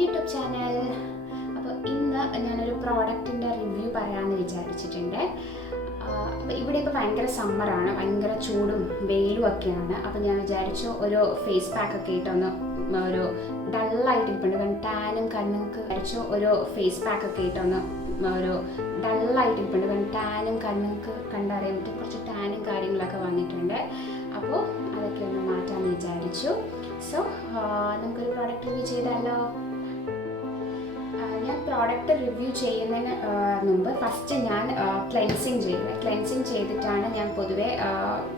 YouTube channel. അപ്പോൾ ഇന്ന് ഞാനൊരു പ്രോഡക്റ്റിൻ്റെ റിവ്യൂ പറയാമെന്ന് വിചാരിച്ചിട്ടുണ്ട്. അപ്പോൾ ഇവിടെ ഇപ്പോൾ ഭയങ്കര സമ്മറാണ്, ഭയങ്കര ചൂടും വെയിലും ഒക്കെയാണ്. അപ്പോൾ ഞാൻ വിചാരിച്ചു ഒരു ഫേസ് പാക്കൊക്കെ ഇട്ടൊന്ന് ഒരു ഡള്ളായിട്ടിരിപ്പുണ്ട്, കാരണം ടാനും കണ്ണുക്ക് വിചാരിച്ചു ഒരു ഫേസ് പാക്കൊക്കെ ഇട്ടൊന്ന് ഒരു ഡള്ളായിട്ടിരിപ്പുണ്ട്, കാരണം ടാനും കണ്ണുക്ക് കണ്ടറിയാൻ പറ്റും, കുറച്ച് ടാനും കാര്യങ്ങളൊക്കെ വന്നിട്ടുണ്ട്. അപ്പോൾ അതൊക്കെ ഒന്ന് മാറ്റാമെന്ന് വിചാരിച്ചു. സോ നമുക്കൊരു പ്രോഡക്റ്റ് റിവ്യൂ ചെയ്താലോ? ഞാൻ പ്രോഡക്റ്റ് റിവ്യൂ ചെയ്യുന്നതിന് മുമ്പ് ഫസ്റ്റ് ഞാൻ ക്ലെൻസിങ് ചെയ്തിട്ടാണ് ഞാൻ പൊതുവെ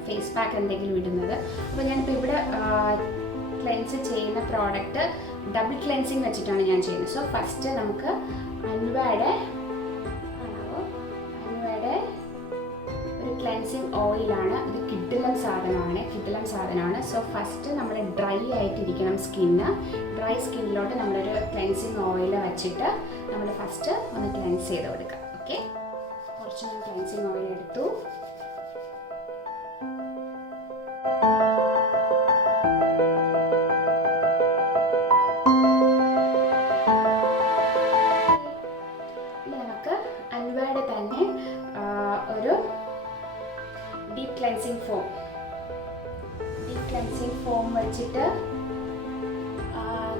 ഫേസ് പാക്ക് എന്തെങ്കിലും ഇടുന്നത്. അപ്പോൾ ഞാനിപ്പോൾ ഇവിടെ ക്ലെൻസ് ചെയ്യുന്ന പ്രോഡക്റ്റ് ഡബിൾ ക്ലെൻസിങ് വെച്ചിട്ടാണ് ഞാൻ ചെയ്യുന്നത്. സോ ഫസ്റ്റ് നമുക്ക് അൻവയുടെ ഒരു ക്ലെൻസിങ് ഓയിലാണ്. ഇത് കിഡിലം സാധനമാണ്. സോ ഫസ്റ്റ് നമ്മൾ ഡ്രൈ ആയിട്ടിരിക്കണം സ്കിന്ന്. ഡ്രൈ സ്കിന്നിലോട്ട് നമ്മളൊരു ക്ലെൻസിങ് ഓയിൽ വെച്ചിട്ട് നമ്മൾ ഫസ്റ്റ് ഒന്ന് ക്ലെൻസ് ചെയ്ത് കൊടുക്കാം. ഓക്കെ, കുറച്ച് ഞാൻ ക്ലെൻസിങ് ഓയിൽ എടുത്തു. നമുക്ക് അൻവയുടെ തന്നെ ഒരു ഡീപ്പ് ക്ലെൻസിങ് ഫോം വെച്ചിട്ട്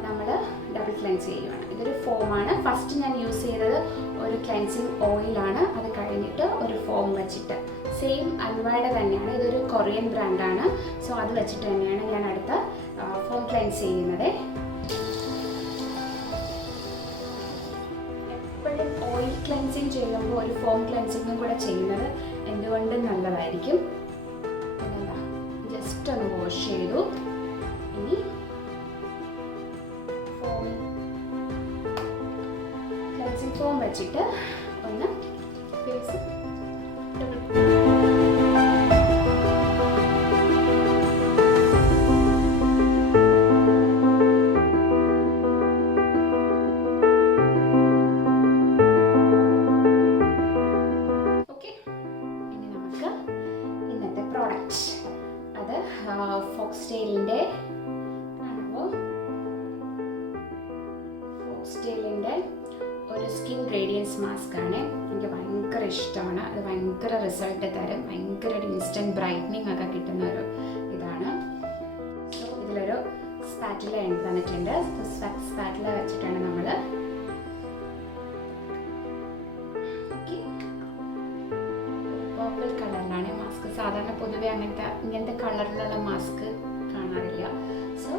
നമ്മൾ ഡബിൾ ക്ലെൻസ് ചെയ്യുകയാണ്. ഇതൊരു ഫോമാണ്. ഫസ്റ്റ് ഞാൻ യൂസ് ചെയ്തത് ഒരു ക്ലെൻസിങ് ഓയിലാണ്. അത് കഴിഞ്ഞിട്ട് ഒരു ഫോം വെച്ചിട്ട് സെയിം അൻവയുടെ തന്നെയാണ്. ഇതൊരു കൊറിയൻ ബ്രാൻഡാണ്. സോ അത് വെച്ചിട്ട് തന്നെയാണ് ഞാൻ അടുത്ത ഫോം ക്ലെൻസ് ചെയ്യുന്നത്. എപ്പോഴും ഓയിൽ ക്ലെൻസിങ് ചെയ്യുമ്പോൾ ഒരു ഫോം ക്ലെൻസിങ്ങും കൂടെ ചെയ്യുന്നത് എന്തുകൊണ്ടും നല്ലതായിരിക്കും. ജസ്റ്റ് ഒന്ന് വാഷ് ചെയ്തു. ഇനി ക്ലെൻസിങ് ഫോം വെച്ചിട്ട് ഒന്ന് ഫേസ് ഫോക്സ്ടെയിലിൻ്റെ ഒരു സ്കിൻ റേഡിയൻസ് മാസ്ക് ആണ്. എനിക്ക് ഭയങ്കര ഇഷ്ടമാണ്. അത് ഭയങ്കര റിസൾട്ട് തരും. ഭയങ്കര ഒരു ഇൻസ്റ്റൻറ്റ് ബ്രൈറ്റനിങ് ഒക്കെ കിട്ടുന്ന ഒരു ഇതാണ്. സോ ഇതിലൊരു സ്പാറ്റുല തന്നിട്ടുണ്ട്. സ്പാറ്റുല വെച്ചിട്ടാണ് നമ്മൾ പർപ്പിൾ കളറിലാണ് മാസ്ക്. സാധാരണ പൊതുവെ ഇങ്ങനത്തെ കളറിലുള്ള മാസ്ക് കാണാറില്ല. സോ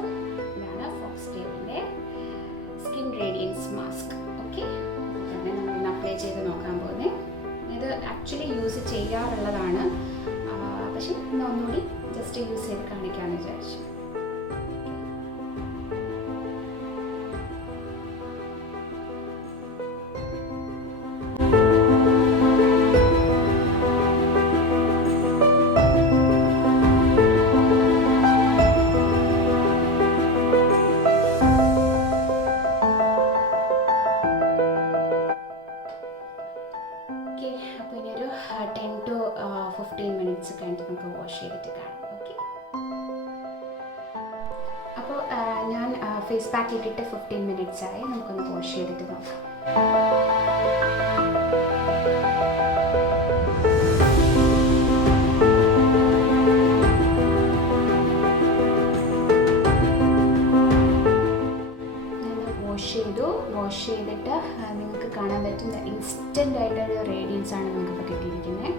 ഇതാണ് ഫോക്സ്ടെയിലിൻ്റെ സ്കിൻ റേഡിയൻസ് മാസ്ക്. ഓക്കെ, ഇതാണ് നമ്മൾ അപ്ലൈ ചെയ്ത് നോക്കാൻ പോകുന്നത്. ഇത് ആക്ച്വലി യൂസ് ചെയ്യാറുള്ളതാണ്, പക്ഷെ ഒന്നുകൂടി ജസ്റ്റ് യൂസ് ചെയ്ത് കാണിക്കാമെന്ന് വിചാരിച്ചു. അപ്പോൾ ഇനിയൊരു 10 to 15 മിനിറ്റ്സ് കഴിഞ്ഞിട്ട് നമുക്ക് വാഷ് ചെയ്തിട്ട് കാണാം. ഓക്കെ, അപ്പോൾ ഞാൻ ഫേസ് പാക്ക് ഇട്ടിട്ട് 15 മിനിറ്റ്സ് ആയി. നമുക്കൊന്ന് വാഷ് ചെയ്തിട്ട് നോക്കാം. വാഷ് ചെയ്തിട്ട് നിങ്ങൾക്ക് കാണാൻ പറ്റുന്ന ഇൻസ്റ്റൻ്റ് ആയിട്ടൊരു റേഡിയൻസ് ആണ് നമുക്കിപ്പോൾ കിട്ടിയിരിക്കുന്നത്.